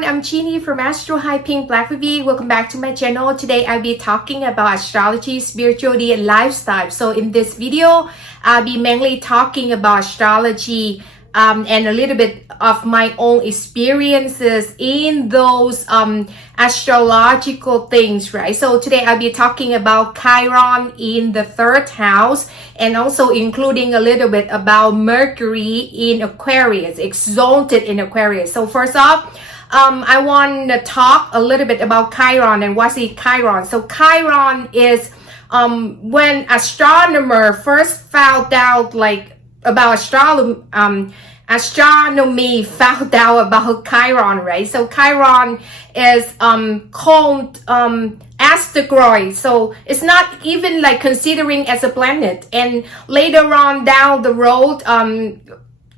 everyone, I'm Jeannie from ASTROHYPE PINKBLACKVIVI. Welcome back to my channel. Today I'll be talking about astrology, spirituality, and lifestyle. So in this video, I'll be mainly talking about astrology and a little bit of my own experiences in those astrological things, right? So today I'll be talking about Chiron in the third house, and also including a little bit about Mercury in Aquarius, exalted in Aquarius. So first off, I want to talk a little bit about Chiron and what's in Chiron. So Chiron is when astronomer first found out about astronomy found out about Chiron, right? So Chiron is called asteroid, so it's not even like considering as a planet. And later on down the road,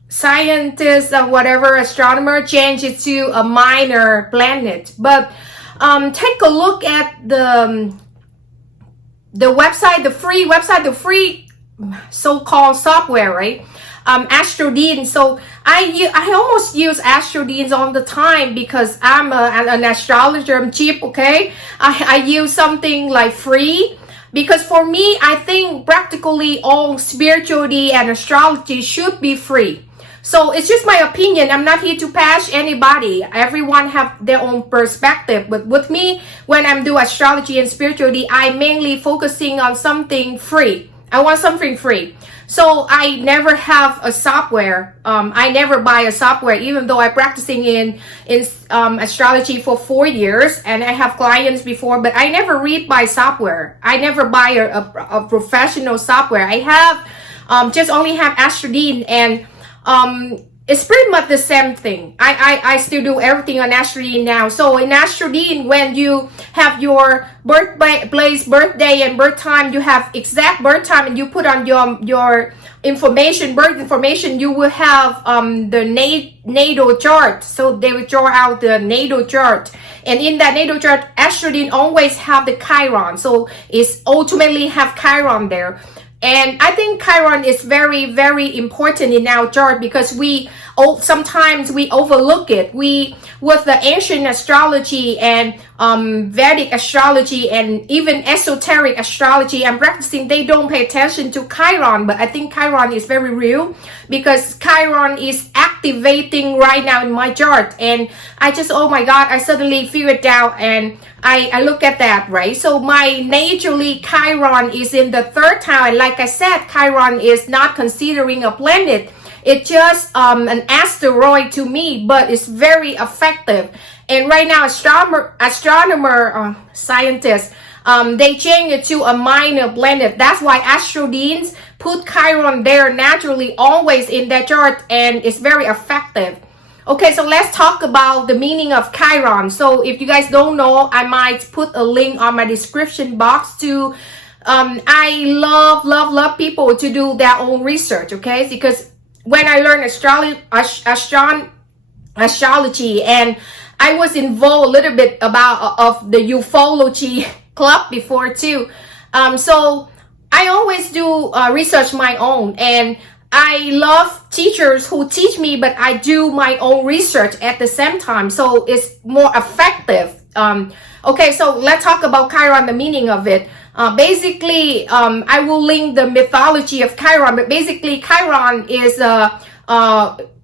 scientists or whatever astronomer change it to a minor planet. But take a look at the website, the free so-called software, right? Astrology. So I almost use Astrology all the time because I'm an astrologer. I'm cheap, okay? I use something like free because for me, I think practically all spirituality and astrology should be free. So it's just my opinion. I'm not here to bash anybody. Everyone have their own perspective. But with me, when I'm doing astrology and spirituality, I'm mainly focusing on something free. I want something free. So I never have a software. I never buy a software, even though I'm practicing in astrology for 4 years and I have clients before, but I never read by software. I never buy a professional software. I have just only have Astrology, and it's pretty much the same thing. I still do everything on Astrology now. So in Astrology, when you have your birthplace, birthday, and birth time, you have exact birth time, and you put on your information, birth information, you will have the natal chart. So they will draw out the natal chart. And in that natal chart, Astrology always have the Chiron. So it's ultimately have Chiron there. And I think Chiron is very, very important in our chart because sometimes we overlook it. With the ancient astrology and Vedic astrology and even esoteric astrology I'm practicing, they don't pay attention to Chiron. But I think Chiron is very real because Chiron is activating right now in my chart. And I just, oh my God, I suddenly figured it out and I look at that, right? So my naturally Chiron is in the third house. And like I said, Chiron is not considering a planet. It's just an asteroid to me, but it's very effective. And right now, scientists, they change it to a minor planet. That's why astrologians put Chiron there naturally, always in their chart, and it's very effective. Okay, so let's talk about the meaning of Chiron. So if you guys don't know, I might put a link on my description box to, I love people to do their own research, okay? Because when I learned astrology, and I was involved a little bit of the ufology club before too. So I always do research my own, and I love teachers who teach me, but I do my own research at the same time. So it's more effective. Okay, so let's talk about Chiron, the meaning of it. Basically, I will link the mythology of Chiron, but basically Chiron is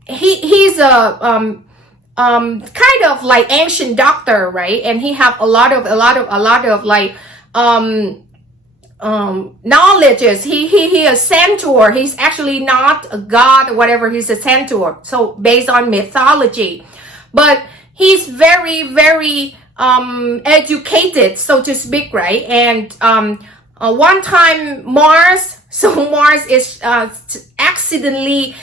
he's a kind of like ancient doctor, right? And he have a lot of like knowledges. He a centaur. He's actually not a god or whatever. He's a centaur. So based on mythology, but he's very, very educated, so to speak, right? And one time Mars is accidentally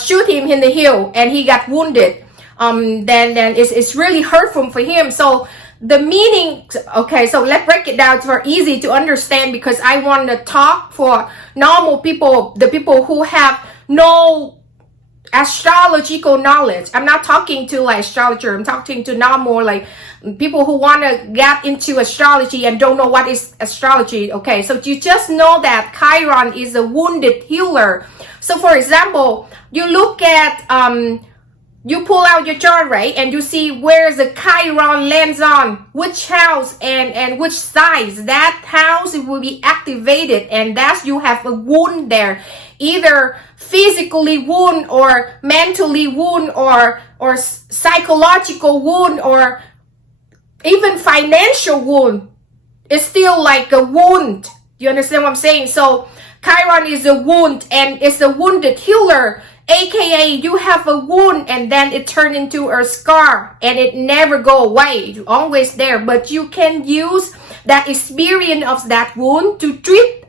shoot him in the heel, and he got wounded. Then it's really hurtful for him. So the meaning, okay, so let's break it down for easy to understand, because I want to talk for normal people, the people who have no astrological knowledge. I'm not talking to like astrologer. I'm talking to normal like people who want to get into astrology and don't know what is astrology. Okay, so you just know that Chiron is a wounded healer. So for example, you look at you pull out your chart, right? And you see where the Chiron lands on, which house and which size. That house will be activated, and that's you have a wound there. Either physically wound or mentally wound or psychological wound or even financial wound. It's still like a wound. You understand what I'm saying? So Chiron is a wound, and it's a wounded healer, aka you have a wound and then it turned into a scar and it never go away. It's always there, but you can use that experience of that wound to treat,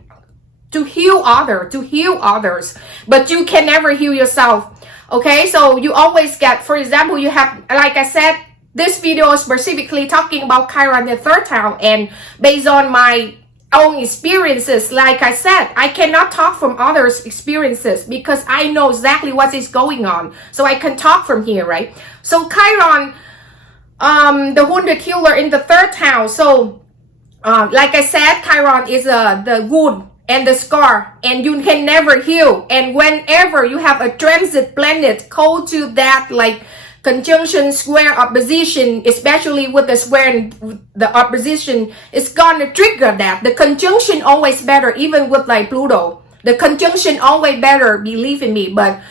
to heal others, but you can never heal yourself. Okay, so you always get, for example, you have, like I said, this video is specifically talking about Chiron in the 3rd house, and based on my own experiences, like I said, I cannot talk from others' experiences because I know exactly what is going on, so I can talk from here, right? So Chiron, the wounded healer in the 3rd house. So like I said, Chiron is the wound and the scar, and you can never heal. And whenever you have a transit planet go to that, like conjunction, square, opposition, especially with the square and the opposition, it's gonna trigger that. The conjunction always better, even with like Pluto. The conjunction always better, believe in me. But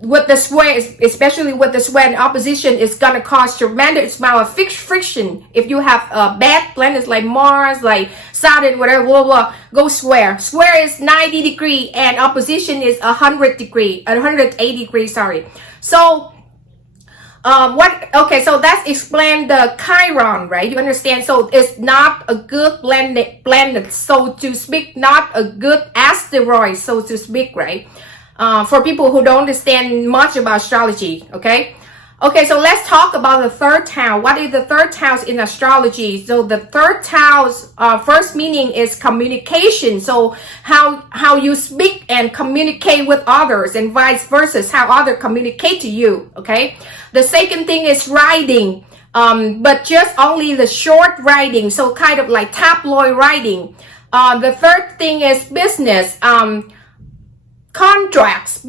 with the square, especially with the square and opposition, it's gonna cause tremendous amount of friction. If you have bad planets like Mars, like Saturn, whatever, blah, blah, go square. Square is 90 degree and opposition is 100 degree, 180 degrees, sorry. So okay, so that's explain the Chiron, right? You understand? So it's not a good planet, so to speak, not a good asteroid, so to speak, right? For people who don't understand much about astrology, okay? Okay, so let's talk about the 3rd house. What is the 3rd house in astrology? So the 3rd house, first meaning is communication. So how you speak and communicate with others, and vice versa, how others communicate to you, okay? The second thing is writing, but just only the short writing, so kind of like tabloid writing. The third thing is business, contracts,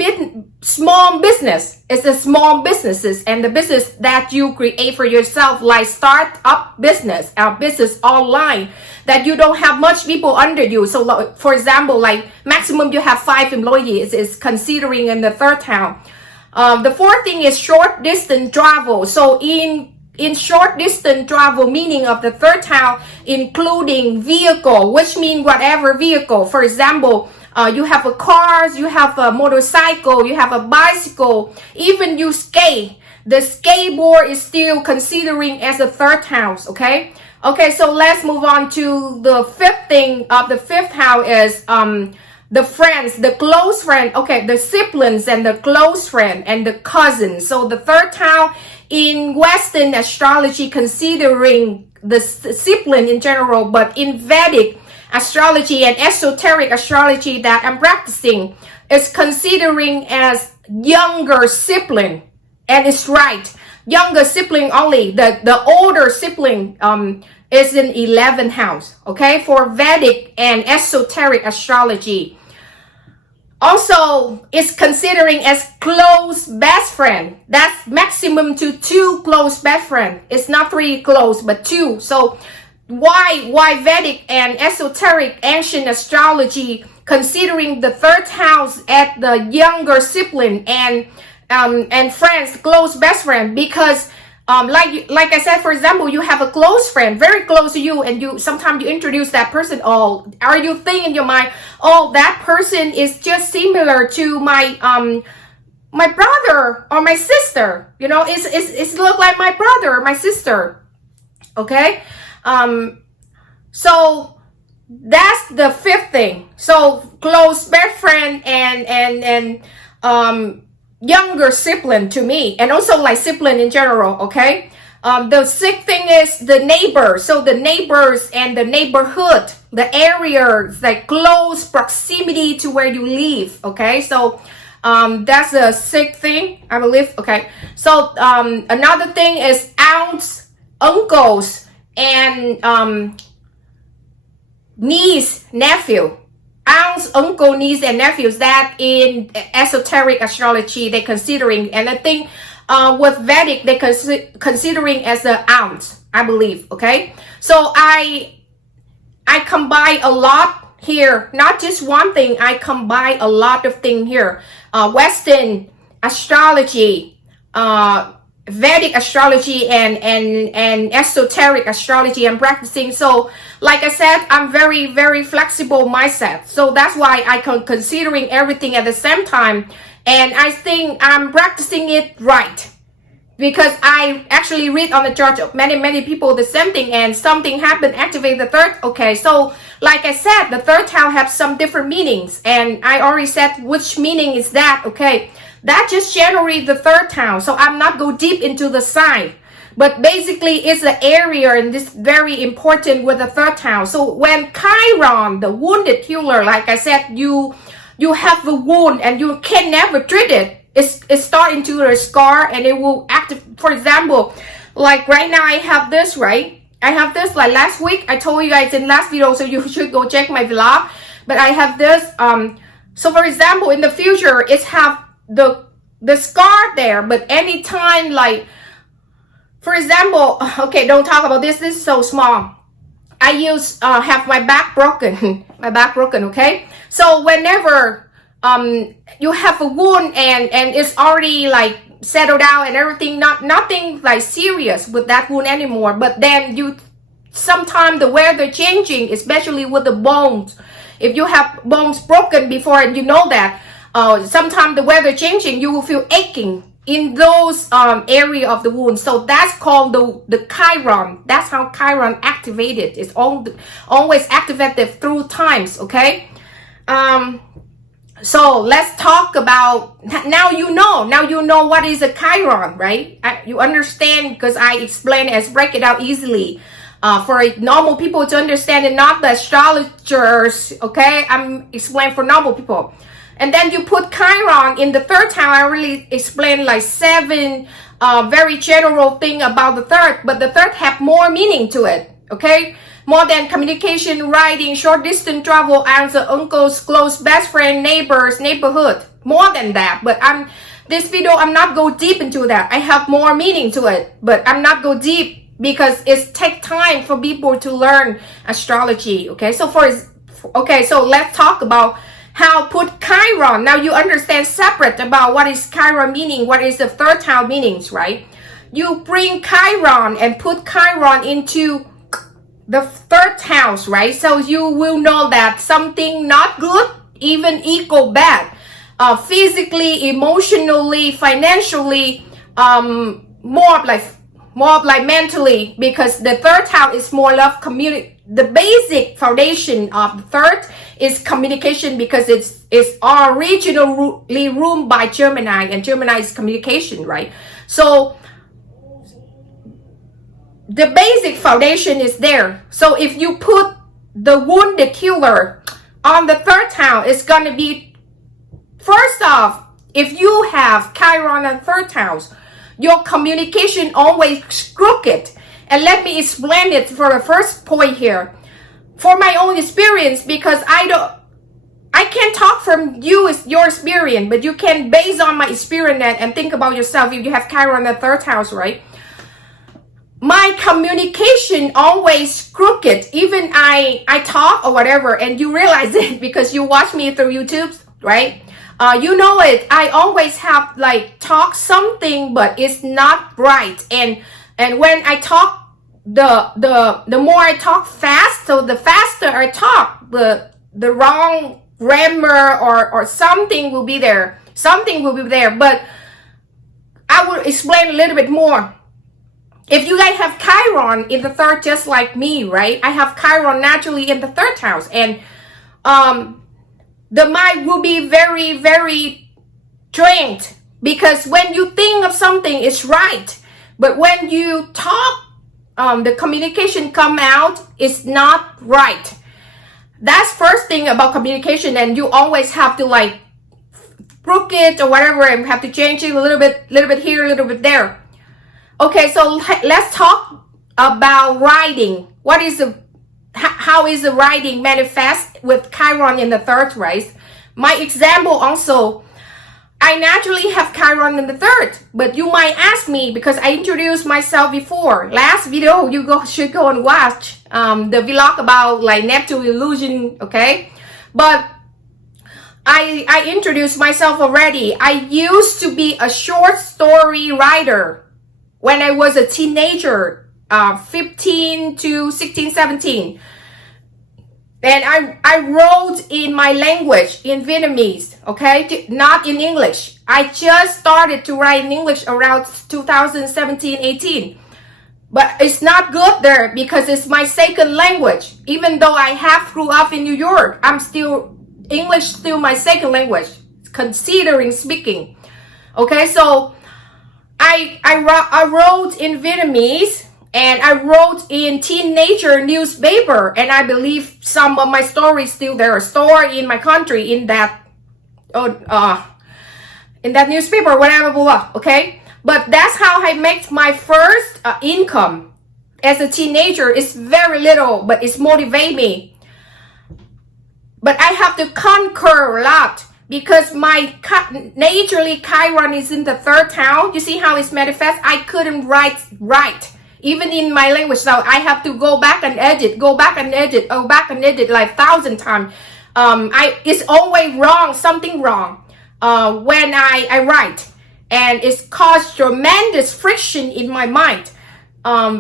small business. It's the small businesses and the business that you create for yourself, like start-up business, business online, that you don't have much people under you. So for example, like maximum you have 5 employees is considering in the 3rd house. The 4th thing is short distance travel. So in short distance travel, meaning of the 3rd house, including vehicle, which means whatever vehicle. For example, you have a car, you have a motorcycle, you have a bicycle, even you skate. The skateboard is still considering as a 3rd house, okay? Okay, so let's move on to the 5th thing of the 5th house is the friends, the close friend, okay, the siblings and the close friend and the cousins. So the 3rd house in Western astrology, considering the sibling in general, but in Vedic astrology and esoteric astrology that I'm practicing, is considering as younger sibling. And it's right, younger sibling only. The older sibling is in 11th house, okay, for Vedic and esoteric astrology. Also, it's considering as close best friend. That's maximum to 2 close best friend. It's not 3 close, but 2. So why Vedic and esoteric ancient astrology considering the 3rd house at the younger sibling and friends, close best friend? Because like I said, for example, you have a close friend very close to you, and you sometimes you introduce that person. Oh, are you thinking in your mind, oh, that person is just similar to my my brother or my sister, you know, it's look like my brother or my sister, okay? So that's the 5th thing. So close best friend and younger sibling to me, and also like sibling in general, okay? The 6th thing is the neighbor. So the neighbors and the neighborhood, the area, like close proximity to where you live, okay? So that's the 6th thing, I believe, okay? So another thing is aunts, uncles, and niece, nephew. Aunts, uncle, niece, and nephews, that in esoteric astrology they're considering. And I think with Vedic, they considering as an ounce, I believe. Okay, so I combine a lot here, not just one thing. I combine a lot of things here. Western astrology, Vedic astrology, and esoteric astrology I'm practicing. So like I said, I'm very flexible mindset. So that's why I can considering everything at the same time. And I think I'm practicing it right, because I actually read on the chart of many people the same thing, and something happened, activate the third. Okay, so like I said, the third house have some different meanings, and I already said which meaning is that. Okay, that just generally the third house, so I'm not go deep into the sign, but basically it's the area, and this very important with the third house. So when Chiron, the wounded healer, like I said, you have the wound and you can never treat it. It's starting to a scar, and it will active. For example, like right now I have this, right? I have this like last week. I told you guys in last video, so you should go check my vlog. But I have this. So for example, in the future, it's have the scar there. But anytime, like for example, okay, don't talk about this. This is so small. I have my back broken, my back broken. Okay, so whenever you have a wound and it's already like settled out and everything, nothing like serious with that wound anymore, but then sometimes the weather changing, especially with the bones, if you have bones broken before and you know that, sometimes the weather changing, you will feel aching in those area of the wound. So that's called the Chiron. That's how Chiron activated. It's always activated through times. Okay, so let's talk about, now you know what is a Chiron, right? You understand, because I explain it, break it out easily for normal people to understand, and not the astrologers. Okay, I'm explaining for normal people. And then you put Chiron in the third house. I really explained like 7 very general thing about the third, but the third have more meaning to it. Okay, more than communication, writing, short distance travel, answer, uncles, close, best friend, neighbors, neighborhood. More than that, but this video I'm not go deep into that. I have more meaning to it, but I'm not go deep because it takes time for people to learn astrology. Okay, so so let's talk about how put Chiron. Now you understand separate about what is Chiron meaning, what is the third house meanings, right? You bring Chiron and put Chiron into the third house, right? So you will know that something not good, even equal bad, physically, emotionally, financially, more like mentally, because the third house is more love, community. The basic foundation of the third is communication, because it's originally ruled by Gemini, and Gemini is communication, right? So the basic foundation is there. So if you put the wounded healer on the third house, it's going to be, first off, if you have Chiron in third house, your communication always crooked. And let me explain it for the first point here. For my own experience, because I can't talk from your experience, but you can base on my experience and think about yourself. If you have Chiron in the third house, right? My communication always crooked. Even I talk or whatever, and you realize it because you watch me through YouTube, right? You know it. I always have like talk something, but it's not right. And when I talk, the more I talk fast, so the faster I talk, the wrong grammar or something will be there. Something will be there. But I will explain a little bit more. If you guys have Chiron in the third, just like me, right? I have Chiron naturally in the third house, and the mind will be very trained, because when you think of something, it's right, but when you talk, the communication come out, it's not right. That's first thing about communication, and you always have to like brook it or whatever, and have to change it a little bit here, a little bit there. Okay, so let's talk about writing. How is the writing manifest with Chiron in the third race? My example also, I naturally have Chiron in the third, but you might ask me because I introduced myself before. Last video, you should go and watch the vlog about like Neptune illusion, okay? But I introduced myself already. I used to be a short story writer when I was a teenager, 15 to 16, 17. And I wrote in my language, in Vietnamese, okay? Not in English. I just started to write in English around 2017, 18. But it's not good there because it's my second language. Even though I have grew up in New York, English still my second language, considering speaking. Okay, so I wrote in Vietnamese. And I wrote in teenager newspaper, and I believe some of my stories still there are stored in my country in that newspaper, whatever, blah, blah, okay? But that's how I make my first income as a teenager. It's very little, but it's motivate me. But I have to conquer a lot because my naturally Chiron is in the third house. You see how it's manifest? I couldn't write right. Even in my language, so I have to go back and edit like 1,000 times. It's always wrong, something wrong when I write. And it's caused tremendous friction in my mind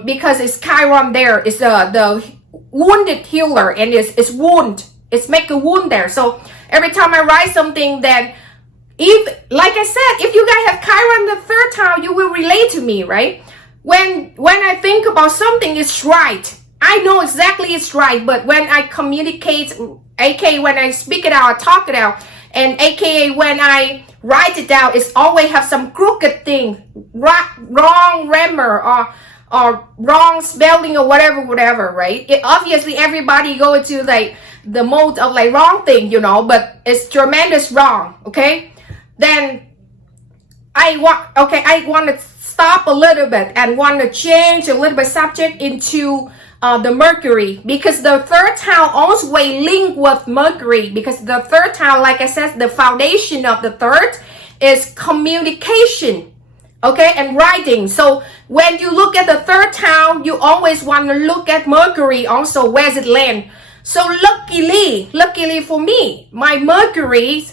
because it's Chiron there. It's the wounded healer, and it's wound. It's make a wound there. So every time I write something that, like I said, if you guys have Chiron the third house, you will relate to me, right? When I think about something, it's right. I know exactly it's right, but when I communicate, aka when I speak it out, I talk it out, and aka when I write it down, it's always have some crooked thing, wrong grammar or wrong spelling or whatever, right? Obviously everybody go into like the mode of like wrong thing, you know, but it's tremendous wrong, okay? Then I want to stop a little bit and want to change a little bit subject into the Mercury, because the third house always link with Mercury, because the third house, like I said, the foundation of the third is communication, okay, and writing. So when you look at the third house, you always want to look at Mercury also, where's it land. So luckily for me, my Mercury.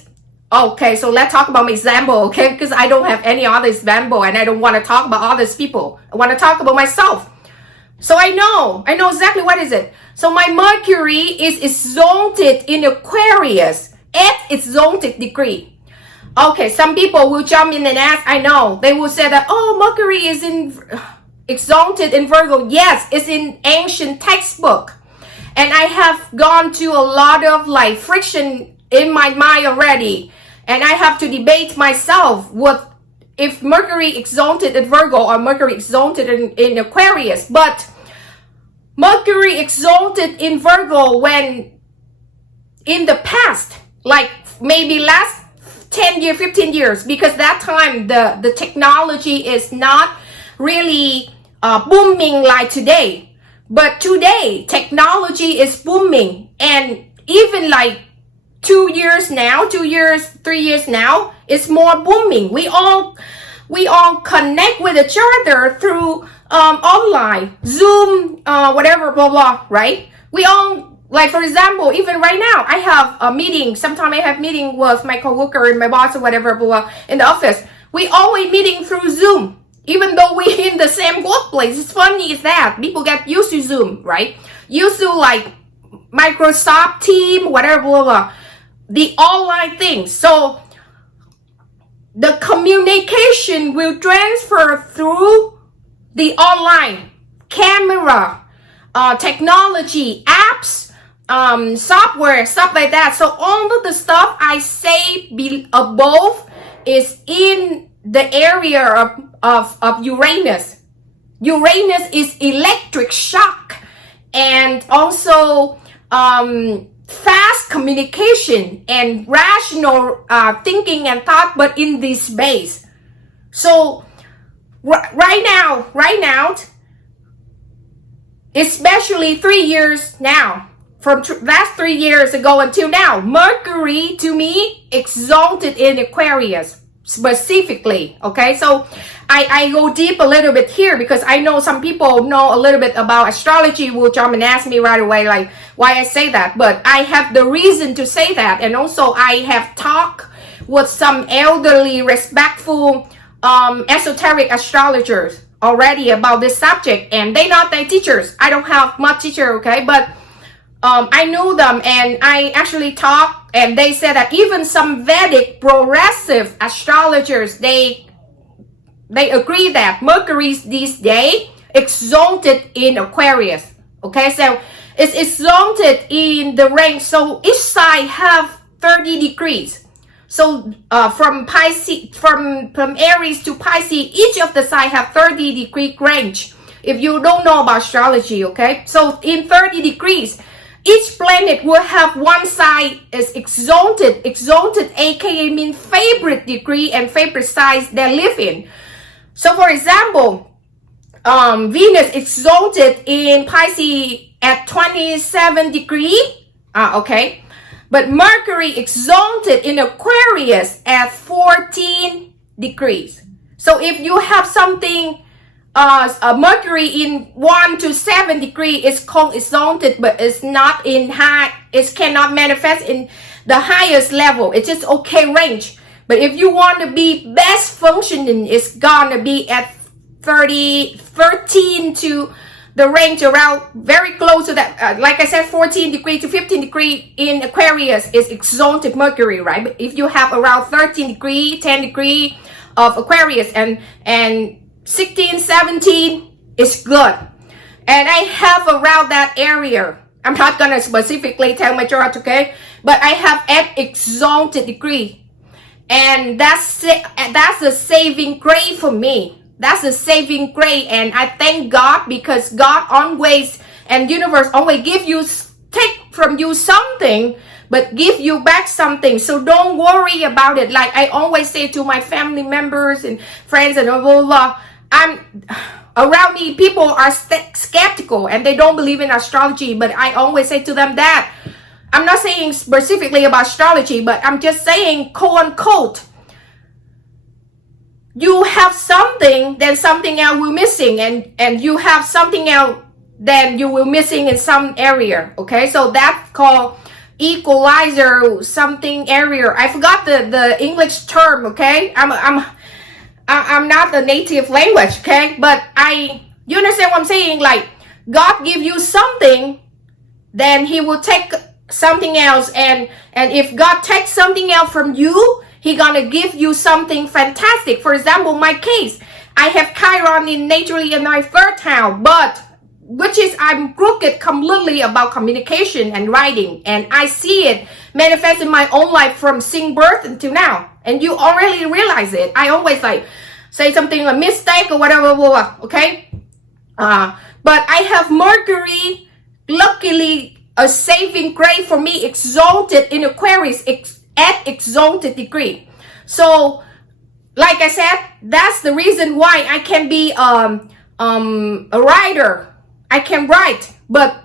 Okay, so let's talk about my example, okay? Because I don't have any other example and I don't want to talk about other people. I want to talk about myself. So I know exactly what is it. So my Mercury is exalted in Aquarius at exalted degree. Okay, some people will jump in and ask, I know, they will say that, oh, Mercury is in exalted in Virgo. Yes, it's in ancient textbook. And I have gone to a lot of like friction in my mind already, and I have to debate myself with if Mercury exalted in Virgo or Mercury exalted in Aquarius. But Mercury exalted in Virgo when in the past, like maybe last 10 years, 15 years, because that time the technology is not really booming like today. But today technology is booming, and even like 2 years now, 3 years now, it's more booming. We all connect with each other through online, Zoom, whatever, blah, blah, right? We all, like for example, even right now, I have a meeting. Sometimes I have meeting with my coworker and my boss or whatever, blah, blah, in the office. We always meeting through Zoom, even though we in the same workplace. It's funny is that people get used to Zoom, right? Used to like Microsoft Team, whatever, blah, blah. The online thing. So the communication will transfer through the online camera, technology, apps, software, stuff like that. So all of the stuff I say above is in the area of Uranus. Uranus is electric shock, and also fast communication and rational thinking and thought, but in this space. So right now, especially 3 years now, from last 3 years ago until now, Mercury to me exalted in Aquarius. specifically. Okay, so I go deep a little bit here because I know some people know a little bit about astrology, will jump and ask me right away like why I say that, but I have the reason to say that. And also I have talked with some elderly, respectful esoteric astrologers already about this subject, and they not their teachers. I don't have much teacher, okay, but I knew them, and I actually talked, and they said that even some Vedic progressive astrologers, they agree that Mercury these days exalted in Aquarius. Okay, so it's exalted in the range, so each side have 30 degrees. So from Pisces, from Aries to Pisces, each of the side have 30-degree range. If you don't know about astrology, okay, so in 30 degrees, each planet will have one side is exalted, aka mean favorite degree and favorite size they live in. So for example, Venus exalted in Pisces at 27 degree, okay, but Mercury exalted in Aquarius at 14 degrees. So if you have something Mercury in 1 to 7 degree, is called exalted, but it's not in high, it cannot manifest in the highest level. It's just okay range. But if you want to be best functioning, it's gonna be at 13 to the range around very close to that. Like I said, 14 degree to 15 degree in Aquarius is exalted Mercury, right? But if you have around 13 degree, 10 degree of Aquarius and 16, 17 is good. And I have around that area. I'm not gonna specifically tell my chart, okay? But I have at exalted degree. And that's a saving grace for me. That's a saving grace. And I thank God, because God always, and universe always give you, take from you something, but give you back something. So don't worry about it. Like I always say to my family members and friends and blah, blah, blah. Around me, people are skeptical and they don't believe in astrology, but I always say to them that I'm not saying specifically about astrology, but I'm just saying, quote unquote, you have something, then something else will missing, and you have something else, then you will missing in some area. Okay, so that's called equalizer something area. I forgot the English term. Okay, I'm not the native language, okay? But you understand what I'm saying? Like, God give you something, then he will take something else. And if God takes something else from you, he gonna give you something fantastic. For example, my case, I have Chiron in naturally in my third house, but which is I'm crooked completely about communication and writing. And I see it manifest in my own life from seeing birth until now. And you already realize it. I always like say something like mistake or whatever, blah, blah, okay? But I have Mercury, luckily a saving grace for me, exalted in Aquarius at exalted degree. So, like I said, that's the reason why I can be a writer. I can write, but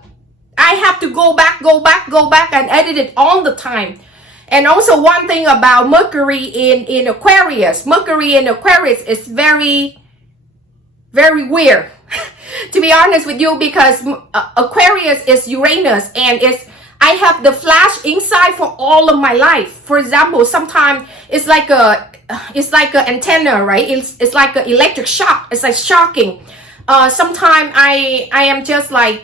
I have to go back and edit it all the time. And also one thing about Mercury in Aquarius. Mercury in Aquarius is very, very weird. To be honest with you, because Aquarius is Uranus, and I have the flash inside for all of my life. For example, sometimes it's like an antenna, right? It's like an electric shock. It's like shocking. Sometimes I am just like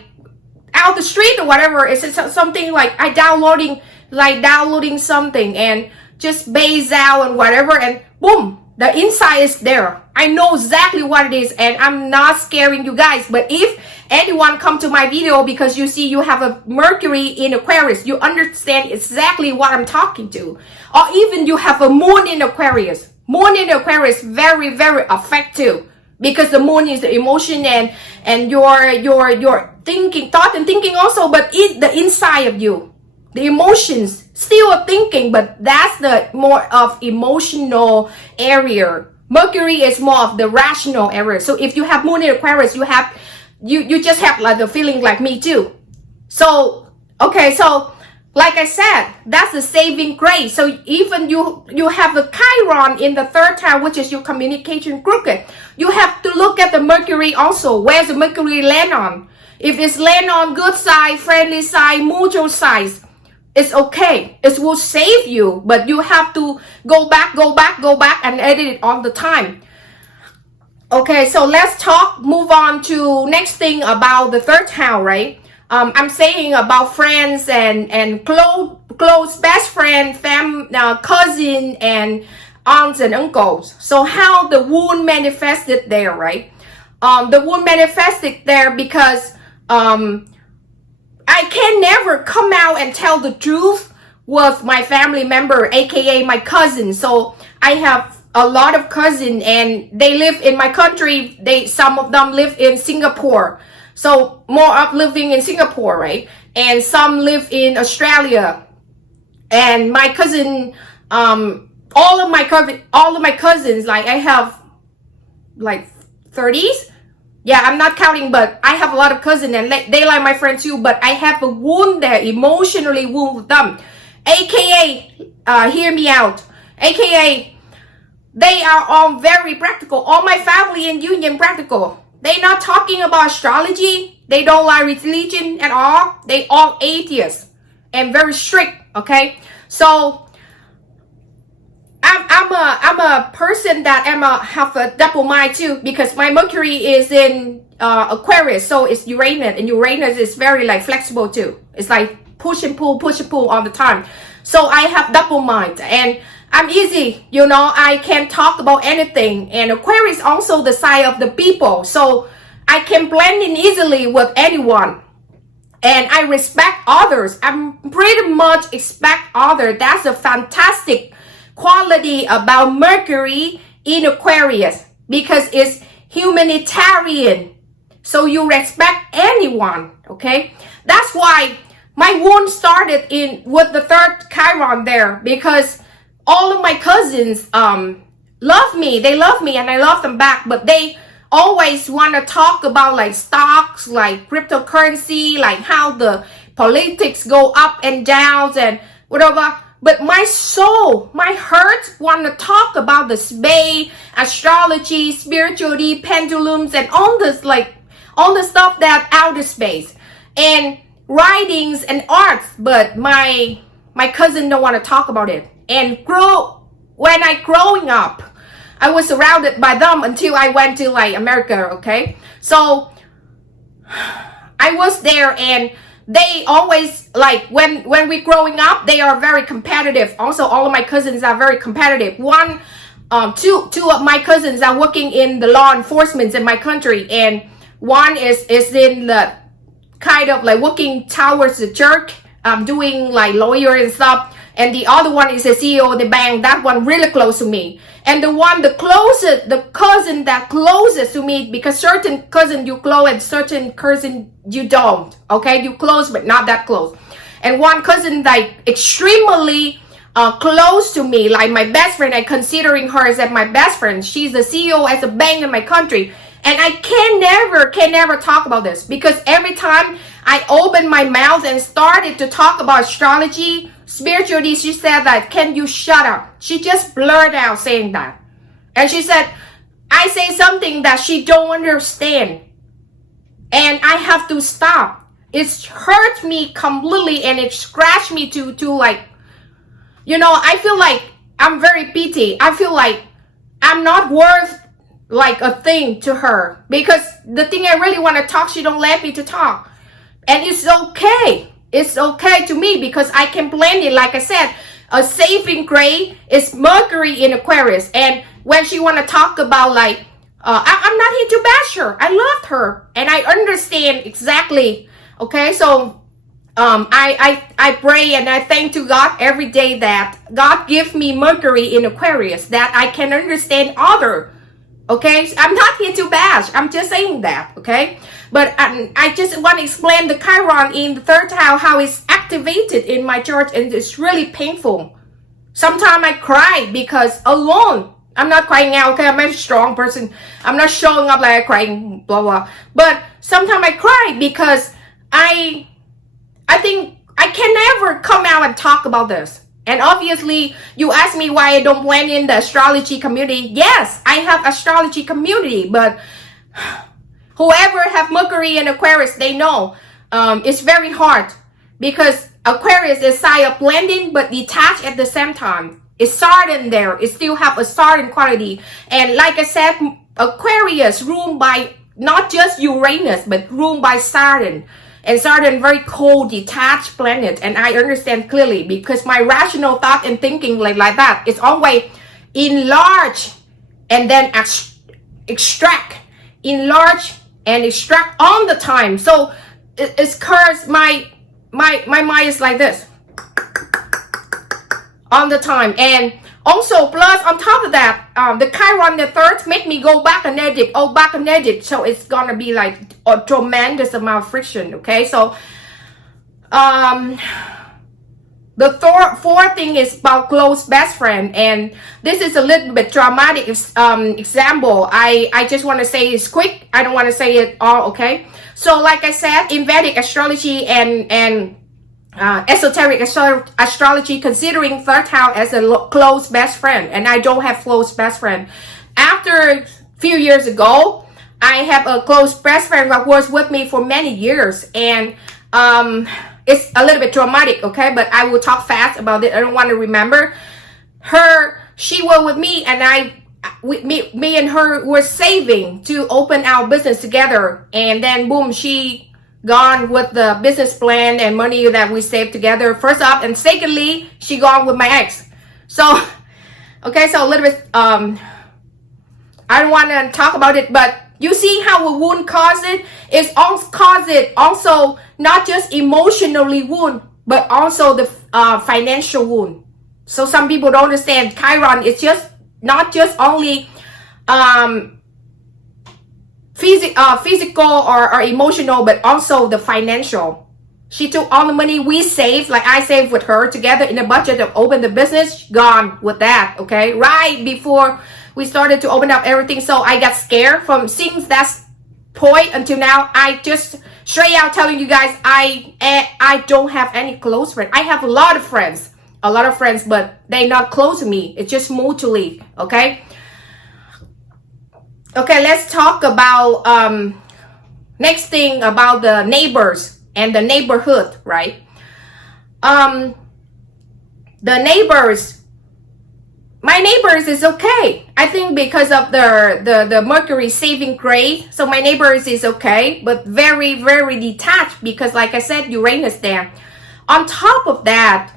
out the street or whatever. It's something like I downloading something and just base out and whatever, and boom, the inside is there. I know exactly what it is, and I'm not scaring you guys. But if anyone come to my video because you see you have a Mercury in Aquarius, you understand exactly what I'm talking to. Or even you have a moon in Aquarius. Moon in Aquarius very, very effective, because the moon is the emotion and your thinking, thought and thinking also, but the inside of you, the emotions, still a thinking, but that's the more of emotional area. Mercury is more of the rational area. So if you have moon in Aquarius, you just have like the feeling like me too. So okay, so like I said, that's the saving grace. So even you have the Chiron in the 3rd house, which is your communication crooked. You have to look at the Mercury also. Where's the Mercury land on? If it's land on good side, friendly side, mutual sides, it's okay. It will save you. But you have to go back, and edit it all the time. Okay, so let's move on to next thing about the 3rd house, right? I'm saying about friends and close best friend, cousin, and aunts and uncles. So how the wound manifested there, right? The wound manifested there because I can never come out and tell the truth with my family member, aka my cousin. So I have a lot of cousins, and they live in my country. Some of them live in Singapore. So more of living in Singapore, right? And some live in Australia. And my cousin, all of my cousins, like I have like 30s. Yeah, I'm not counting, but I have a lot of cousins, and they like my friends too. But I have a wound there, emotionally wound with them. AKA, hear me out. AKA, they are all very practical. All my family in union practical. They not talking about astrology. They don't like religion at all. They all atheists and very strict. Okay, so I'm a person that have a double mind too, because my Mercury is in Aquarius, so it's Uranus, and Uranus is very like flexible too. It's like push and pull all the time. So I have double mind, and I'm easy, you know, I can talk about anything. And Aquarius also the sign of the people, so I can blend in easily with anyone. And I respect others. I'm pretty much expect others. That's a fantastic quality about Mercury in Aquarius, because it's humanitarian. So you respect anyone, okay? That's why my wound started with the 3rd Chiron there, because all of my cousins love me. They love me, and I love them back. But they always want to talk about like stocks, like cryptocurrency, like how the politics go up and down and whatever. But my soul, my heart want to talk about the space, astrology, spirituality, pendulums, and all this, like all the stuff that outer space and writings and arts. But my cousin don't want to talk about it. And when I growing up, I was surrounded by them until I went to like America, okay? So I was there, and they always like when we growing up, they are very competitive. Also, all of my cousins are very competitive. Two of my cousins are working in the law enforcement in my country, and one is in the kind of like working towards the church, doing like lawyer and stuff. And the other one is a CEO of the bank. That one really close to me. And the cousin that closest to me, because certain cousin you close and certain cousin you don't. Okay, you close but not that close. And one cousin like extremely close to me, like my best friend. I considering her as my best friend. She's the CEO at a bank in my country. And I can never talk about this, because every time I opened my mouth and started to talk about astrology, spirituality, she said that, can you shut up? She just blurred out saying that. And she said, I say something that she don't understand. And I have to stop. It hurt me completely, and it scratched me to like, you know, I feel like I'm very pity. I feel like I'm not worth like a thing to her, because the thing I really want to talk, she don't let me to talk. And it's okay. It's okay to me, because I can blend it. Like I said, a saving grace is Mercury in Aquarius. And when she want to talk about like, I'm not here to bash her. I loved her, and I understand exactly. Okay, so I pray and I thank to God every day that God give me Mercury in Aquarius, that I can understand other. Okay, I'm not here to bash. I'm just saying that. Okay, but I just want to explain the Chiron in the 3rd house, how it's activated in my chart, and it's really painful. Sometimes I cry because alone. I'm not crying out. Okay, I'm a strong person. I'm not showing up like I'm crying, blah blah. But sometimes I cry because I think I can never come out and talk about this. And obviously, you ask me why I don't blend in the astrology community. Yes, I have astrology community, but whoever have Mercury and Aquarius, they know it's very hard because Aquarius is sign of blending but detached at the same time. It's certain there. It still have a certain quality. And like I said, Aquarius ruled by not just Uranus, but ruled by Saturn. And Saturn very cold, detached planet. And I understand clearly because my rational thought and thinking like that, it's always enlarge and then extract. Enlarge and extract all the time. So it's cursed. My mind is like this all the time. And also plus on top of that, the Chiron the third make me go back and edit. So it's gonna be like a tremendous amount of friction. Okay, so the fourth thing is about close best friend, and this is a little bit dramatic example. I just want to say it's quick. I don't want to say it all. Okay, so like I said, in Vedic astrology and esoteric astrology, considering third house as a close best friend, and I don't have close best friend. After a few years ago, I have a close best friend that was with me for many years, and it's a little bit dramatic, okay, but I will talk fast about it. I don't want to remember her. She was with me, and me and her were saving to open our business together, and then boom, she gone with the business plan and money that we saved together, first up, and secondly, she gone with my ex. So okay, so a little bit I don't want to talk about it, but you see how a wound causes it? It's also not just emotionally wound, but also the financial wound. So some people don't understand Chiron. It's just not just only physical or emotional, but also the financial. She took all the money we saved, like I saved with her together in the budget to open the business, gone with that, okay? Right before we started to open up everything. So I got scared from since that point until now. I just straight out telling you guys, I don't have any close friends. I have a lot of friends, but they're not close to me. It's just mutually, okay? Okay, let's talk about next thing about the neighbors and the neighborhood, right? The neighbors, my neighbors is okay. I think because of the Mercury saving grade, so my neighbors is okay, but very, very detached because like I said, Uranus there. On top of that,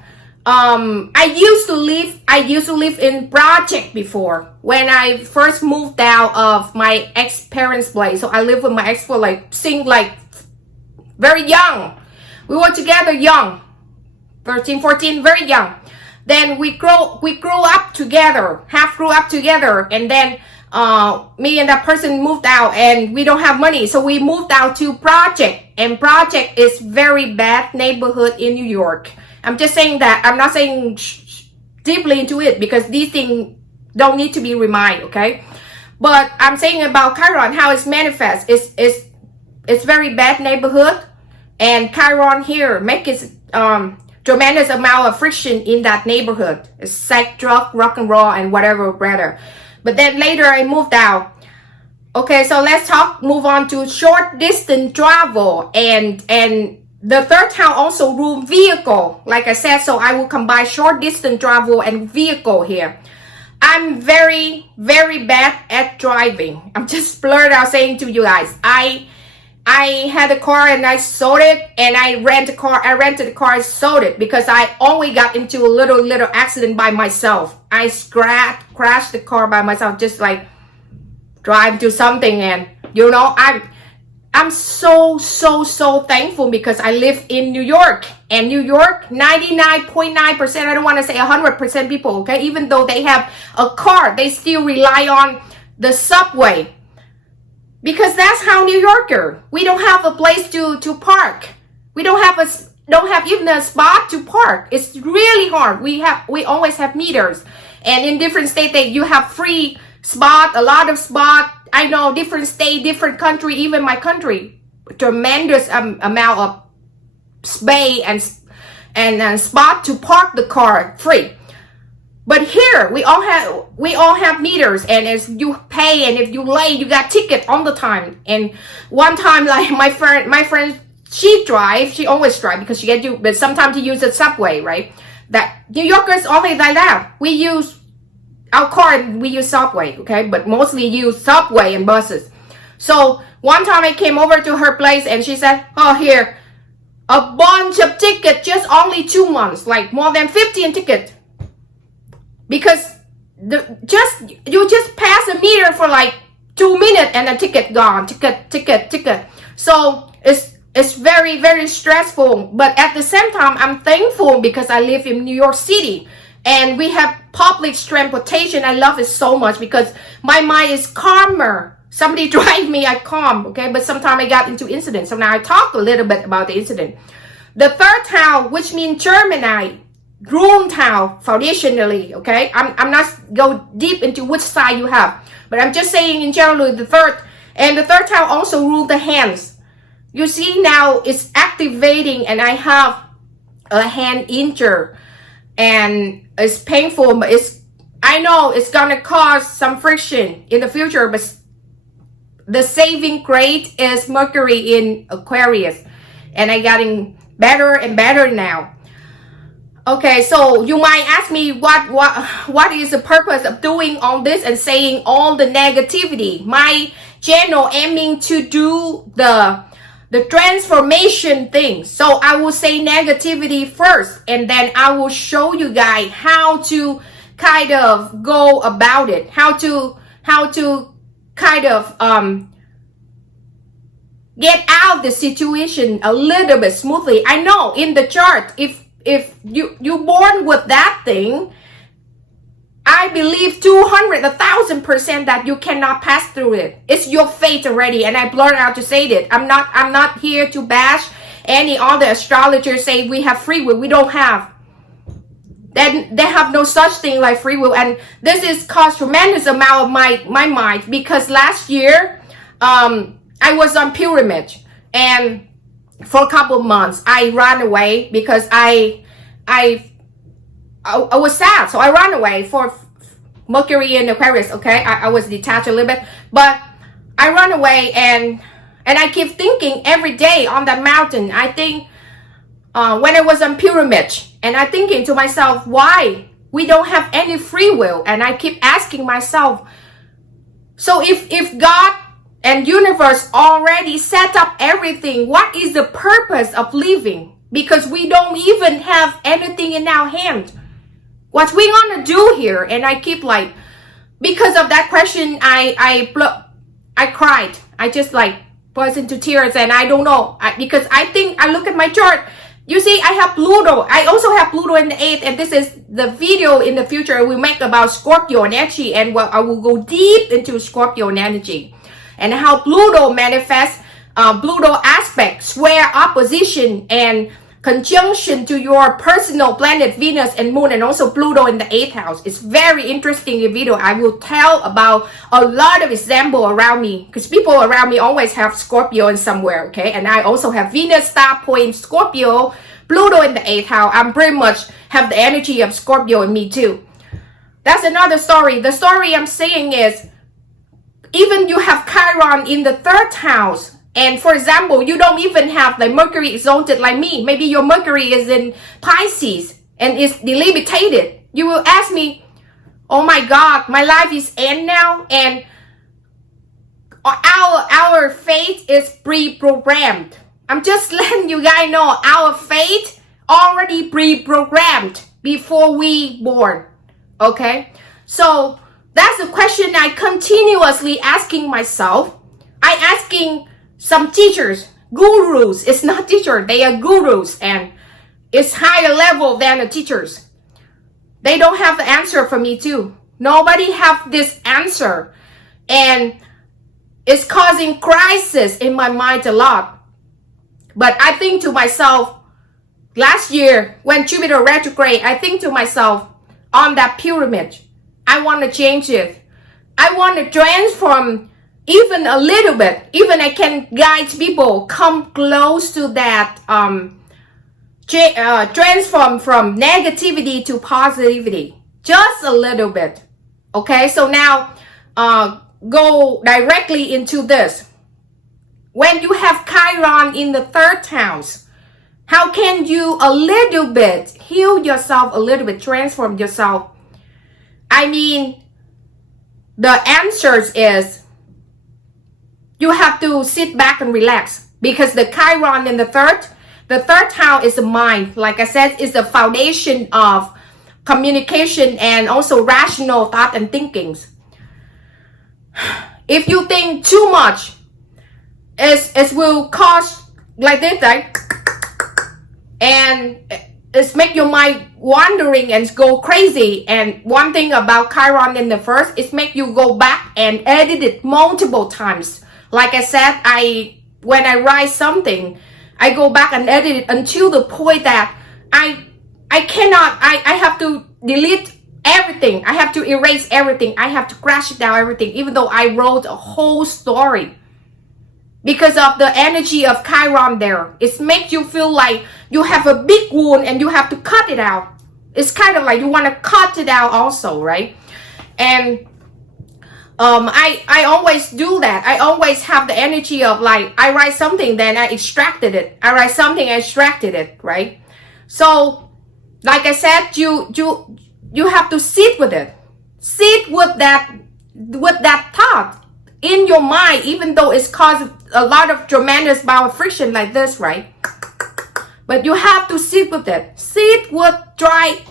I used to live in project before when I first moved out of my ex-parents' place. So I lived with my ex for like very young. We were together young, 13, 14, very young. Then we grew up together, half grew up together, and then me and that person moved out, and we don't have money, so we moved out to project, and project is very bad neighborhood in New York. I'm just saying that. I'm not saying deeply into it because these things don't need to be reminded, okay? But I'm saying about Chiron, how it's manifest. It's very bad neighborhood, and Chiron here make it tremendous amount of friction in that neighborhood. It's sex, drug, rock and roll, and whatever, rather. But then later I moved out. Okay, so let's move on to short distance travel, and the third house also rule vehicle, like I said, so I will combine short distance travel and vehicle here. I'm very, very bad at driving. I'm just blurred out saying to you guys, I had a car and I sold it, and I rented the car and sold it because I only got into a little accident by myself. I crashed the car by myself, just like drive to something, and you know, I'm so thankful because I live in New York, and New York 99.9%, I don't want to say 100% people, okay, even though they have a car, they still rely on the subway because that's how New Yorker, we don't have a place to park. We don't have even a spot to park. It's really hard. We always have meters, and in different states that you have free spot, a lot of spot. I know different state, different country, even my country, tremendous amount of space and and spot to park the car free. But here we all have meters, and as you pay, and if you late, you got ticket all the time. And one time, like my friend, she always drive because she get you, but sometimes you use the subway, right? That New Yorkers always like that. We use our car and we use subway, okay? But mostly use subway and buses. So one time I came over to her place and she said, oh, here, a bunch of tickets, just only 2 months, like more than 15 tickets. Because you just pass a meter for like 2 minutes and the ticket gone, ticket. So it's very, very stressful. But at the same time, I'm thankful because I live in New York City and we have public transportation. I love it so much because my mind is calmer. Somebody drive me, I calm, okay? But sometimes I got into incidents. So now I talk a little bit about the incident. The third house, which means Gemini, rule house foundationally, okay? I'm not go deep into which side you have, but I'm just saying in general the third house also rule the hands. You see now it's activating, and I have a hand injured, and it's painful, but I know it's gonna cause some friction in the future, but the saving grade is Mercury in Aquarius, and I getting better and better now. Okay, so you might ask me what is the purpose of doing all this and saying all the negativity. My channel aiming to do the transformation thing. So I will say negativity first, and then I will show you guys how to kind of go about it, how to kind of get out of the situation a little bit smoothly. I know in the chart, if you born with that thing, I believe 200,000% that you cannot pass through it. It's your fate already, and I blurred out to say that. I'm not here to bash any other astrologers say we have free will. We don't have. Then they have no such thing like free will, and this is caused tremendous amount of my mind because last year I was on pilgrimage, and for a couple of months I ran away because I was sad, so I ran away for Mercury in Aquarius. Okay, I was detached a little bit, but I ran away, and I keep thinking every day on that mountain. I think when I was on pilgrimage, and I thinking to myself, why we don't have any free will? And I keep asking myself, so if God and universe already set up everything, what is the purpose of living? Because we don't even have anything in our hand. What we gonna do here? And I keep like, because of that question, I cried. I just like burst into tears, and I don't know, because I think I look at my chart. You see, I have Pluto. I also have Pluto in the 8th, and this is the video in the future I will make about Scorpio energy, and I will go deep into Scorpio energy and how Pluto manifests, Pluto aspect, square, opposition, and conjunction to your personal planet Venus and Moon, and also Pluto in the 8th house. It's very interesting video. I will tell about a lot of example around me, because people around me always have Scorpio in somewhere, okay? And I also have Venus star point Scorpio, Pluto in the 8th house. I'm pretty much have the energy of Scorpio in me too. That's another story. The story I'm saying is, even you have Chiron in the 3rd house, and for example, you don't even have like Mercury exalted like me. Maybe your Mercury is in Pisces and is delimited. You will ask me, oh my God, my life is end now, and our fate is pre-programmed. I'm just letting you guys know our fate already pre-programmed before we born. Okay, so that's a question I continuously asking myself. I asking some teachers, gurus. It's not teachers, they are gurus, and it's higher level than the teachers. They don't have the answer for me too. Nobody have this answer, and it's causing crisis in my mind a lot. But I think to myself, last year when Jupiter retrograde, I think to myself, on that pilgrimage, I want to change it. I want to transform even a little bit. Even I can guide people come close to that transform from negativity to positivity. Just a little bit. Okay, so now go directly into this. When you have Chiron in the third house, how can you a little bit heal yourself, a little bit transform yourself? I mean, the answers is you have to sit back and relax, because the Chiron in the third house is the mind. Like I said, is the foundation of communication and also rational thought and thinkings. If you think too much, it will cause like this, right? And it's make your mind wandering and go crazy. And one thing about Chiron in the first is make you go back and edit it multiple times. Like I said, when I write something, I go back and edit it until the point that I have to delete everything. I have to erase everything. I have to crash it down everything, even though I wrote a whole story. Because of the energy of Chiron there. It makes you feel like you have a big wound and you have to cut it out. It's kind of like you want to cut it out also, right? And I always do that. I always have the energy of like, I write something, then I extracted it. I write something, I extracted it, right? So, like I said, you have to sit with it. Sit with that thought in your mind, even though it's caused a lot of tremendous amount of friction like this, right? But you have to sit with it. Sit with, try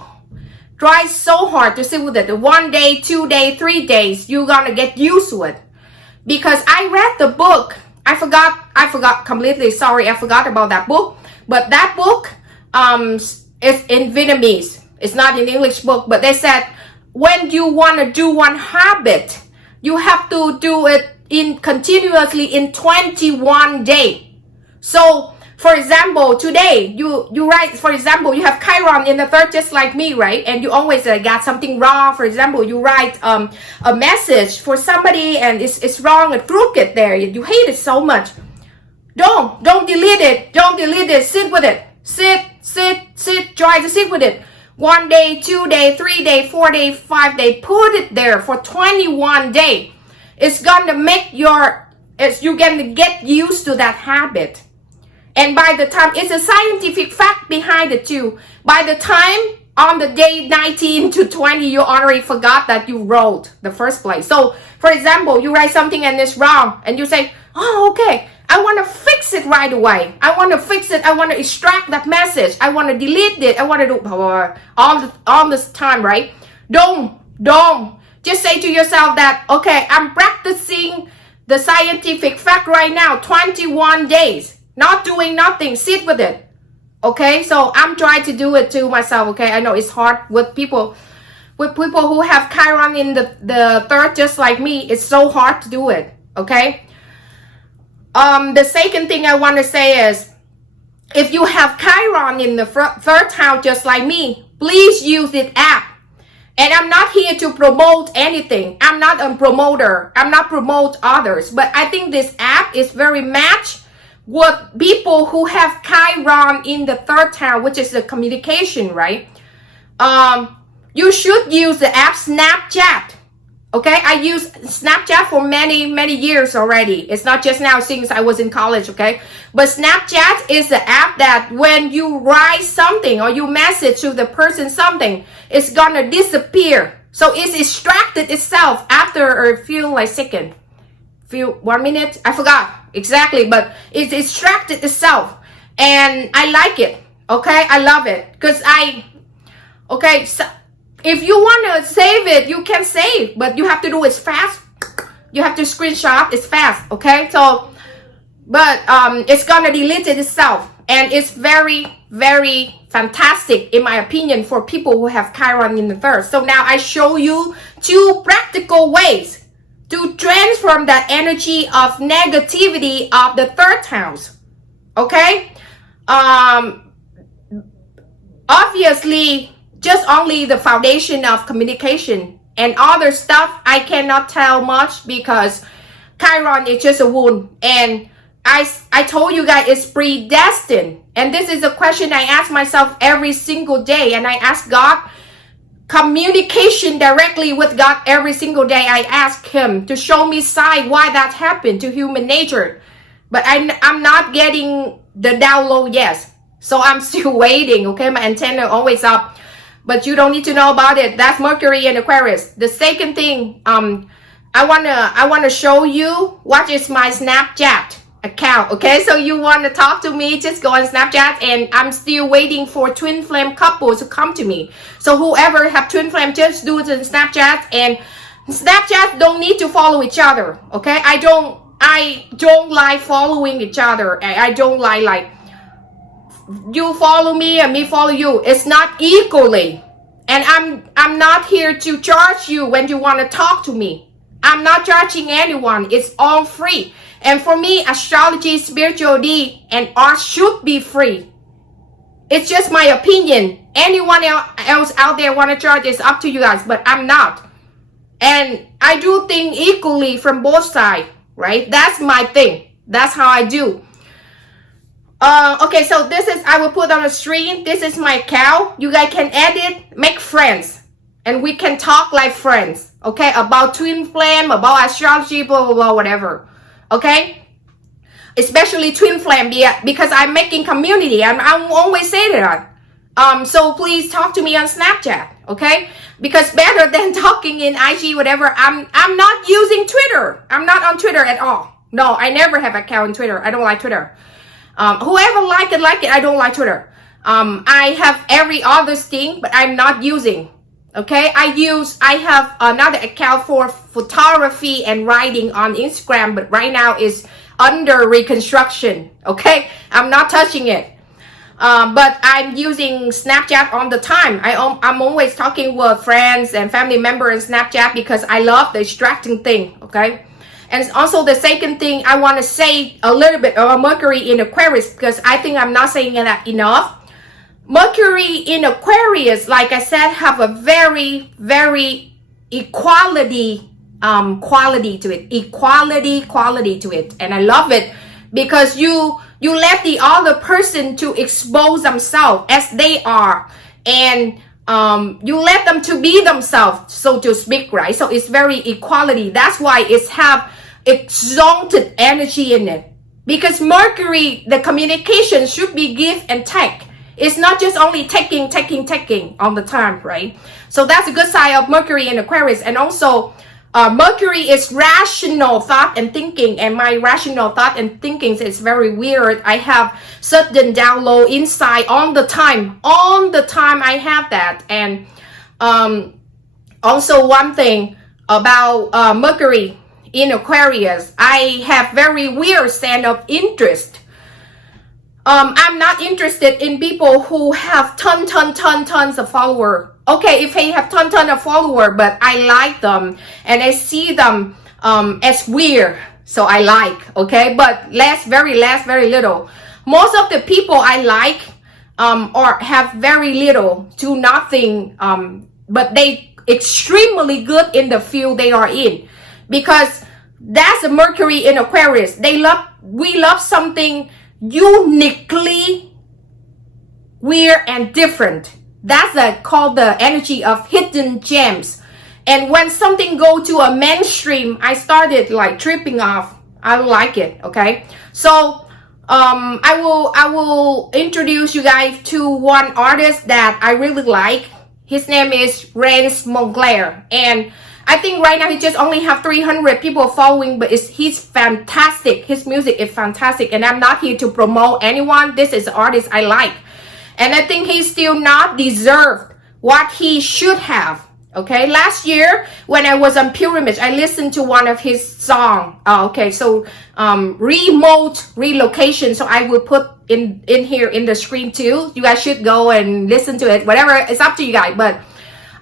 so hard to sit with it. 1 day, 2 days, 3 days, you're gonna get used to it. Because I read the book, I forgot completely, sorry, I forgot about that book. But that book is in Vietnamese. It's not an English book, but they said when you wanna do one habit, you have to do it continuously in 21 days. So, for example, today, you write, for example, you have Chiron in the third just like me, right? And you always got something wrong. For example, you write a message for somebody and it's wrong and crooked there. You hate it so much. Don't delete it. Don't delete it. Sit with it. Sit. Try to sit with it. 1 day, 2 days, 3 days, 4 days, 5 days. Put it there for 21 days. It's gonna make you're gonna get used to that habit. And by the time, it's a scientific fact behind it too. By the time on the day 19 to 20, you already forgot that you wrote the first place. So, for example, you write something and it's wrong, and you say, oh, okay, I want to fix it right away. I want to fix it. I want to extract that message. I want to delete it. I want to do all this time, right? Don't. Just say to yourself that, okay, I'm practicing the scientific fact right now, 21 days. Not doing nothing, sit with it. Okay, so I'm trying to do it to myself. Okay, I know it's hard with people who have Chiron in the third just like me. It's so hard to do it. Okay, the second thing I want to say is, if you have Chiron in the third house just like me, please use this app. And I'm not here to promote anything. I'm not a promoter. I'm not promote others. But I think this app is very matched with people who have Chiron in the third house, which is the communication, right? You should use the app Snapchat. Okay, I use Snapchat for many years already. It's not just now since I was in college, okay? But Snapchat is the app that when you write something or you message to the person something, it's gonna disappear. So it's extracted itself after a few seconds. 1 minute, I forgot exactly, but it's extracted itself. And I like it, okay? I love it. Because so if you want to save it, you can save, but you have to do it fast. You have to screenshot, it's fast, okay? So, but it's gonna delete it itself. And it's very fantastic, in my opinion, for people who have Chiron in the third. So now I show you 2 practical ways to transform that energy of negativity of the third house, okay? Obviously, just only the foundation of communication and other stuff I cannot tell much, because Chiron is just a wound, and I told you guys it's predestined. And this is a question I ask myself every single day. And I ask God, communication directly with God every single day. I ask him to show me sign why that happened to human nature. But I'm not getting the download yet. So I'm still waiting, okay? My antenna always up. But you don't need to know about it. That's Mercury in Aquarius. The second thing, I wanna show you what is my Snapchat account, okay? So you want to talk to me, just go on Snapchat, and I'm still waiting for twin flame couples to come to me. So whoever have twin flame, just do it in Snapchat. And Snapchat don't need to follow each other, okay? I don't like following each other. I don't like you follow me and me follow you. It's not equally. And I'm not here to charge you when you want to talk to me. I'm not charging anyone. It's all free. And for me, astrology, spirituality, and art should be free. It's just my opinion. Anyone else out there want to charge, it's up to you guys, but I'm not. And I do things equally from both sides, right? That's my thing. That's how I do. Okay, so this is, I will put on the screen. This is my account. You guys can edit, make friends, and we can talk like friends, okay? About twin flame, about astrology, blah, blah, blah, whatever. Okay, especially twin flame, yeah, because I'm making community, and I always say that. So please talk to me on Snapchat, okay? Because better than talking in IG, whatever. I'm not using Twitter. I'm not on Twitter at all. No, I never have an account on Twitter. I don't like Twitter. Whoever like it. I don't like Twitter. I have every other thing, but I'm not using. Okay, I have another account for photography and writing on Instagram, but right now is under reconstruction. Okay, I'm not touching it. But I'm using Snapchat all the time. I'm always talking with friends and family members in Snapchat because I love the distracting thing. Okay, and also the second thing I want to say a little bit about Mercury in Aquarius, because I think I'm not saying that enough. Mercury in Aquarius, like I said, have a very, very equality quality to it. Quality to it. And I love it because you let the other person to expose themselves as they are. And you let them to be themselves, so to speak, right? So it's very equality. That's why it's have exalted energy in it. Because Mercury, the communication should be give and take. It's not just only taking all the time, right? So that's a good side of Mercury in Aquarius. And also, Mercury is rational thought and thinking. And my rational thought and thinking is very weird. I have certain download inside all the time. All the time I have that. And also one thing about Mercury in Aquarius, I have very weird sense of interest. I'm not interested in people who have tons of followers. Okay, if they have tons of followers, but I like them and I see them as weird, so I like, okay, but very little. Most of the people I like or have very little to nothing, but they extremely good in the field they are in, because that's a Mercury in Aquarius. We love something uniquely weird and different. That's called the energy of hidden gems. And when something go to a mainstream, I started like tripping off. I don't like it. Okay, so I will introduce you guys to one artist that I really like. His name is Rance Moncler, and I think right now he just only have 300 people following, but he's fantastic. His music is fantastic, and I'm not here to promote anyone. This is an artist I like, and I think he's still not deserved what he should have. Okay, last year when I was on Pyramid, I listened to one of his songs. Okay, so remote relocation. So I will put in here in the screen too. You guys should go and listen to it. Whatever, it's up to you guys, but.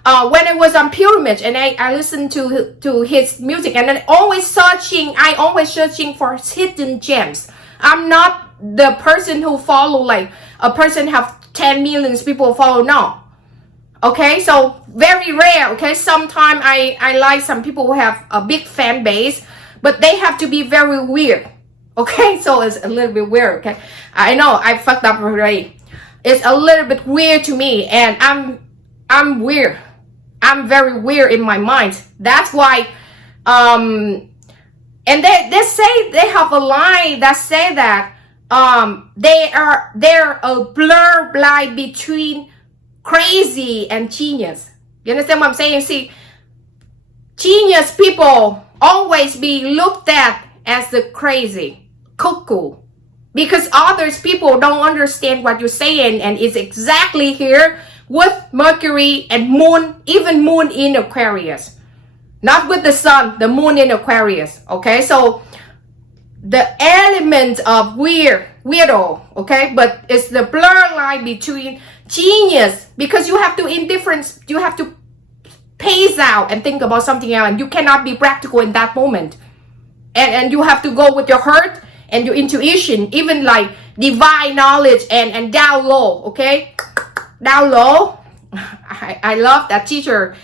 When I was on Pyramid and I listened to his music, and then always searching for hidden gems. I'm not the person who follow like a person have 10 million people follow. No. Okay, so very rare. Okay, sometimes I like some people who have a big fan base, but they have to be very weird. Okay, so it's a little bit weird. Okay, I know I fucked up already. It's a little bit weird to me, and I'm weird. I'm very weird in my mind. That's why and they say, they have a line that say that they're a blur line between crazy and genius. You understand what I'm saying? See, genius people always be looked at as the crazy, cuckoo, because others people don't understand what you're saying, and it's exactly here with Mercury and Moon, even Moon in Aquarius. Not with the Sun, the Moon in Aquarius. Okay, so the element of weirdo, okay, but it's the blur line between genius, because you have to indifference, you have to pace out and think about something else, and you cannot be practical in that moment, and you have to go with your heart and your intuition, even like divine knowledge and down low. Okay, down low. I love that teacher.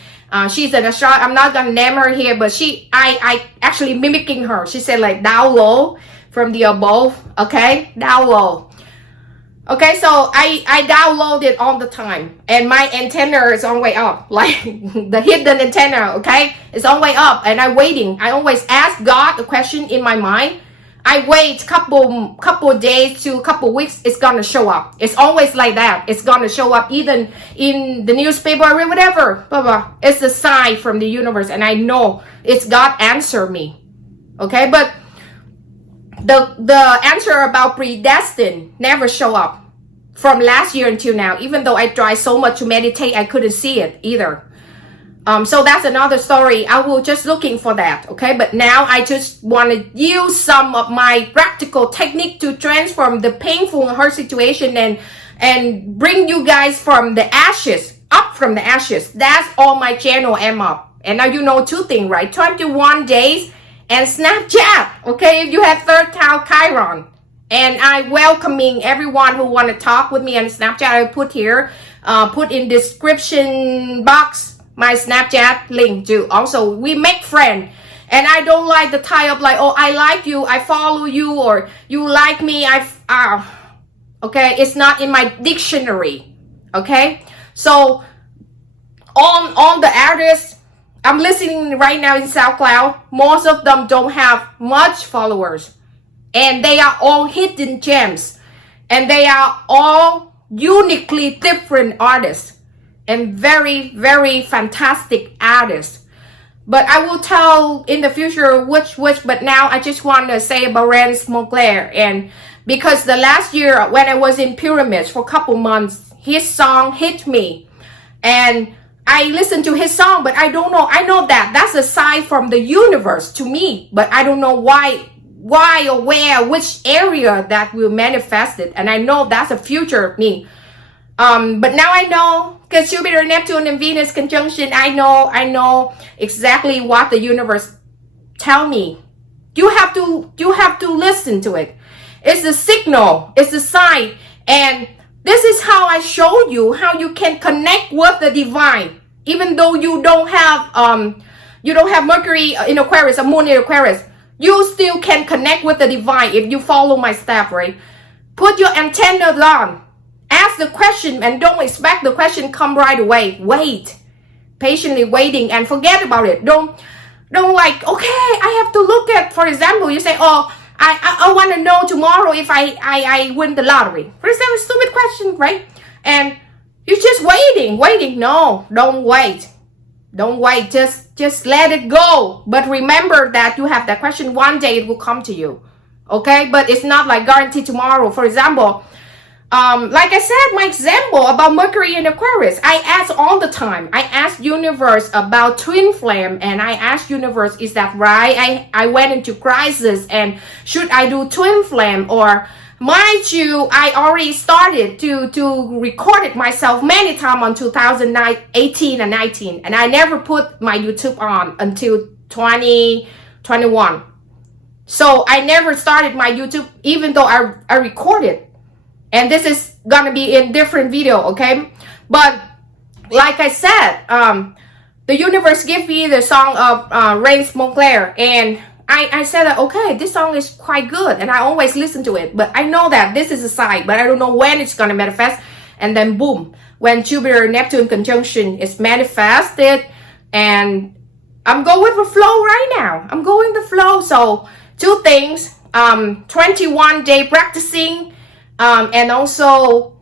She's an astrologer. I'm not gonna name her here, but I actually mimicking her. She said like down low from the above. Okay, down low. Okay, so I download it all the time, and my antenna is on way up, like the hidden antenna. Okay, it's on way up, and I'm waiting. I always ask God a question in my mind. I wait couple days to couple weeks, it's gonna show up. It's always like that. It's gonna show up even in the newspaper or whatever. Blah, blah. It's a sign from the universe, and I know it's God answer me. Okay, but the answer about predestined never show up from last year until now. Even though I tried so much to meditate, I couldn't see it either. So that's another story. I was just looking for that, okay? But now I just want to use some of my practical technique to transform the painful hurt situation and bring you guys from the ashes, up from the ashes. That's all my channel am up. And now you know two things, right? 21 days and Snapchat, okay? If you have third house Chiron. And I welcoming everyone who want to talk with me on Snapchat. I put here, put in description box my Snapchat link too. Also, we make friends, and I don't like the tie up like, oh, I like you, I follow you, or you like me. Okay, it's not in my dictionary. Okay, so on the artists I'm listening right now in SoundCloud, most of them don't have much followers, and they are all hidden gems, and they are all uniquely different artists. And very, very fantastic artists. But I will tell in the future which, but now I just want to say about Rance Moncler. And because the last year when I was in Pyramids for a couple months, his song hit me. And I listened to his song, but I don't know. I know that that's a sign from the universe to me, but I don't know why or where, which area that will manifest it. And I know that's a future of me. But now I know, because Jupiter, Neptune, and Venus conjunction, I know exactly what the universe tell me. You have to listen to it. It's a signal, it's a sign, and this is how I show you how you can connect with the divine, even though you don't have Mercury in Aquarius or Moon in Aquarius. You still can connect with the divine if you follow my step, right? Put your antenna on. Ask the question and don't expect the question come right away. Wait, patiently waiting, and forget about it. Don't like, okay, I have to look at, for example, you say, oh, I want to know tomorrow if I win the lottery. For example, stupid question, right? And you're just waiting. No, don't wait. Just let it go. But remember that you have that question. One day it will come to you. Okay, but it's not like guaranteed tomorrow. For example, like I said, my example about Mercury in Aquarius, I ask all the time. I ask universe about twin flame, and I ask universe, is that right? I went into crisis, and should I do twin flame? Or mind you, I already started to record it myself many times on 2018 and 19, and I never put my YouTube on until 2021. So I never started my YouTube, even though I recorded. And this is gonna be in different video, okay? But like I said, the universe gave me the song of Rance Moncler, and I said that, okay, this song is quite good, and I always listen to it, but I know that this is a sign, but I don't know when it's gonna manifest. And then boom, when Jupiter Neptune conjunction is manifested, and I'm going with the flow right now. I'm going the flow. So 2 things, 21 day practicing, and also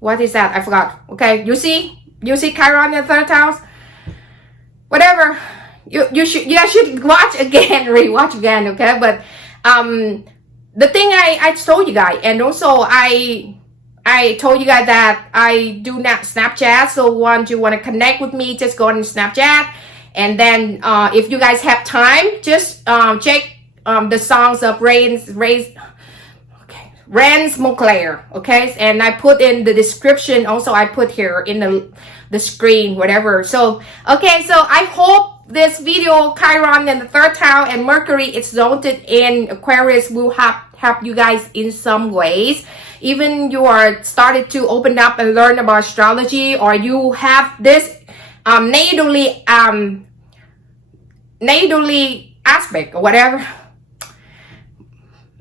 what is that? I forgot. Okay, you see Chiron in the 3rd house. Whatever, you guys should watch again, rewatch again. Okay, but the thing I told you guys, and also I told you guys that I do not Snapchat. So once you want to connect with me, just go on Snapchat, and then if you guys have time, just check the songs of Renz Moncler, okay? And I put in the description, also I put here in the screen, whatever. So, okay, so I hope this video, Chiron in the 3rd house and Mercury exalted in Aquarius, will help you guys in some ways. Even you are started to open up and learn about astrology, or you have this natally aspect or whatever.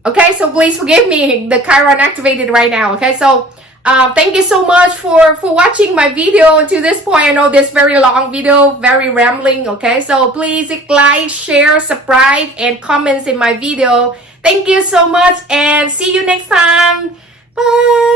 Okay, so please forgive me, the Chiron activated right now. Okay, so thank you so much for watching my video to this point. I know this very long video, very rambling. Okay, so please like, share, subscribe, and comments in my video. Thank you so much, and see you next time. Bye.